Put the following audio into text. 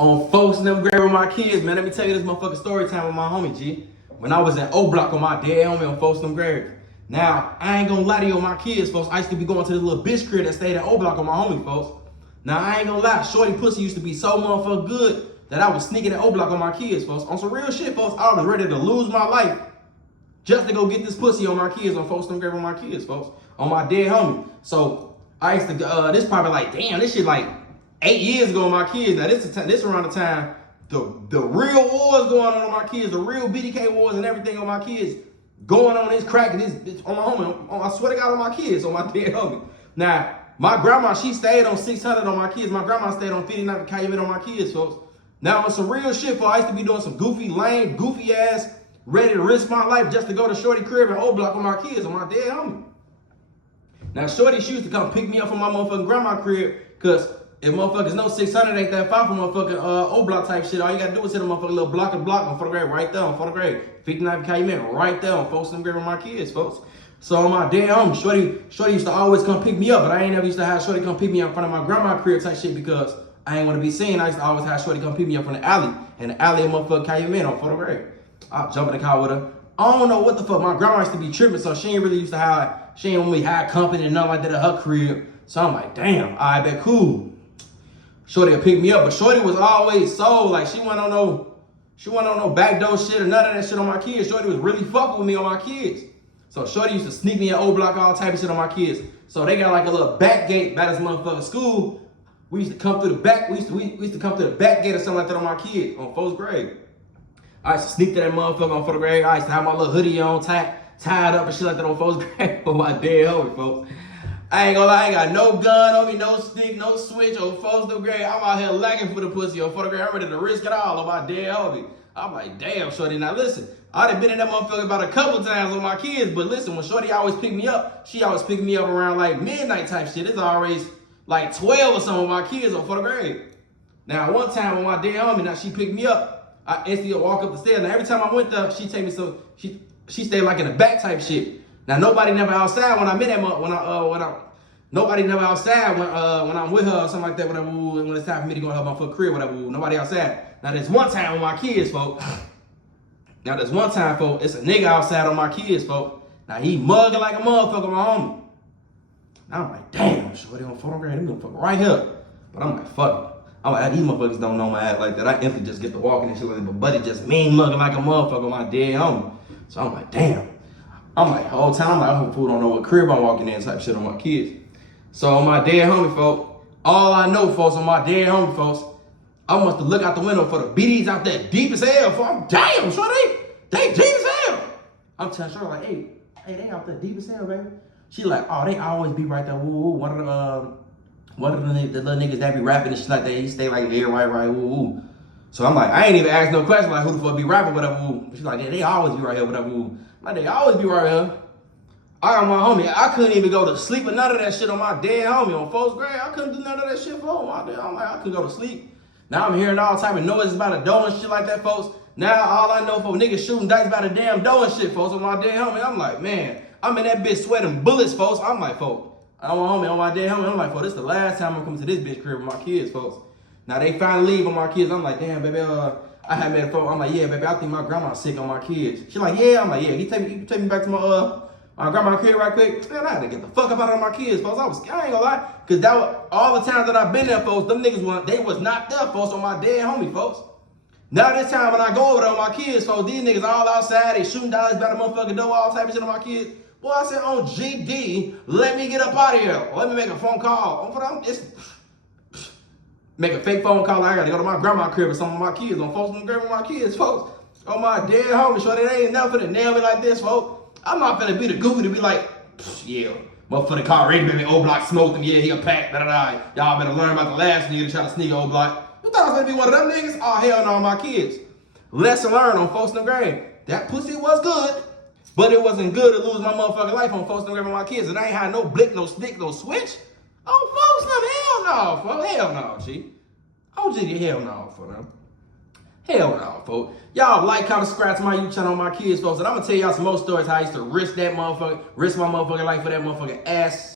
On folks and them grade with my kids, man. Let me tell you this motherfucking story time with my homie, G. When I was in Oblock on my dead homie on folks and them grade. Now, I ain't gonna lie to you on my kids, folks. I used to be going to this little bitch crib that stayed at Oblock on my homie, folks. Now, I ain't gonna lie. Shorty pussy used to be so motherfucking good that I was sneaking at Oblock on my kids, folks. On some real shit, folks. I was ready to lose my life just to go get this pussy on my kids, on folks and them grade with my kids, folks. On my dead homie. So, I used to, this probably like, damn, this shit like 8 years ago on my kids. Now, this around the time the real wars going on my kids, the real BDK wars and everything on my kids going on, this crack, this on my homie. I swear to God on my kids, on my dead homie. Now, my grandma, she stayed on 600 on my kids. My grandma stayed on 59 Calumet on my kids, folks. Now, on some real shit, folks, I used to be doing some goofy, lame, goofy ass, ready to risk my life just to go to Shorty crib and Oblock on my kids, on my dead homie. Now, Shorty, she used to come pick me up from my motherfucking grandma crib, because if motherfuckers know 600 ain't that far from motherfucking Oblock type shit, all you gotta do is hit a motherfucking little block on photograph right there on photograph. 59 Calumet right there on folks and them with my kids, folks. So on my damn home, Shorty used to always come pick me up, but I ain't never used to have Shorty come pick me up in front of my grandma crib type shit because I ain't want to be seen. I used to always have Shorty come pick me up from the alley, and the alley of motherfucking Calumet on photograph. I'll jump in the car with her. I don't know what the fuck. My grandma used to be tripping, so she ain't really used to have, she ain't want me to have company and nothing like that at her crib. So I'm like, damn, I bet cool. Shorty would pick me up, but Shorty was always so, like, she wasn't on no backdoor shit or none of that shit on my kids. Shorty was really fucking with me on my kids. So Shorty used to sneak me at Oblock, all type of shit on my kids. So they got like a little back gate by this motherfucking school. We used to come through the back, we used to come through the back gate or something like that on my kids, on 4th grade. I used to sneak to that motherfucker on 4th grade. I used to have my little hoodie on, tied up and shit like that on 4th grade for my dead homie, folks. I ain't gonna lie, I ain't got no gun on me, no stick, no switch on 4th grade. I'm out here lacking for the pussy on 4th grade. I'm ready to risk it all on my dead homie. I'm like, damn, Shorty. Now listen, I done been in that motherfucker about a couple times with my kids, but listen, when Shorty always pick me up, she always pick me up around like midnight type shit. It's always like 12 or something with my kids on 4th grade. Now one time with my dead homie, now she picked me up, I instantly walk up the stairs. Now every time I went there, she take me so she stayed like in the back type shit. Now nobody never outside when I'm in that nobody never outside when I'm with her or something like that, whatever, when it's time for me to go to her motherfucking crib, whatever, nobody outside. Now there's one time with my kids, folks. Now there's one time, folks, it's a nigga outside on my kids, folks. Now he mugging like a motherfucker, my homie. Now I'm like, damn, Shorty on photograph, them motherfucker right here. But I'm like, fuck it. I'm like, these motherfuckers don't know my ass like that. I instantly just get to walking and shit like that, but buddy just mean mugging like a motherfucker, my dead homie. So I'm like, damn. I'm like, the whole time, I'm like, I hope fool don't know what crib I'm walking in type shit on my kids. So on my dead homie, folks, all I know, folks, on my dead homie, folks, I must have looked out the window for the BDs out there deep as hell. I'm damn, Shorty, they deep as hell. I'm telling Shorty like, hey, they out there deep as hell, baby. She like, oh, they always be right there. Woo, woo. One of the little niggas that be rapping and shit like that, he stay like there, right, woo, woo. So I'm like, I ain't even asked no question like who the fuck be rapping, whatever, woo. She's like, yeah, they always be right here, whatever, woo. Like, they always be right here. I got my homie, I couldn't even go to sleep or none of that shit on my dead homie on 4th grade. I couldn't do none of that shit for my dead homie. I couldn't go to sleep. Now I'm hearing all type of noises about a door and shit like that, folks. Now all I know for niggas shooting dice by the damn door and shit, folks, on my dead homie. I'm like, man, I'm in that bitch sweating bullets, folks. I'm like, folks, on my homie, on my dead homie, I'm like, folks, this is the last time I'm coming to this bitch crib with my kids, folks. Now they finally leave on my kids. I'm like, damn, baby, I had made a phone. I'm like, yeah, baby, I think my grandma's sick on my kids. She like, yeah. I'm like, yeah, you take me back to my grandma crib right quick. Man, I had to get the fuck up out of my kids, folks. I ain't gonna lie, cause that was all the times that I've been there, folks. Them niggas they was not there, folks, on my dead homie, folks. Now this time when I go over there with my kids, folks, these niggas all outside, they shooting dollars by the motherfucking door, all type of shit on my kids. Boy, I said on GD, let me get up out of here. Let me make a phone call. Make a fake phone call. I gotta go to my grandma crib with some of my kids. On folks, with my kids, folks. On my dead homie, Shorty, they ain't never finna nail me like this, folks. I'm not finna be the goofy to be like, yeah, motherfucker car ready, baby, Oblock smoked him, yeah, he a pack, da-da-da. Y'all better learn about the last nigga to try to sneak Oblock. You thought I was gonna be one of them niggas? Oh, hell no, my kids. Lesson learned on folks in the grade. That pussy was good, but it wasn't good to lose my motherfucking life on folks in the grade with my kids. And I ain't had no blick, no stick, no switch. Oh, folks, hell no, folks, hell no, G. Oh, G, hell no, for them. Hell no, folks. Y'all like, comment, subscribe to my YouTube channel on my kids, folks. And I'm gonna tell y'all some more stories how I used to risk my motherfucking life for that motherfucking ass.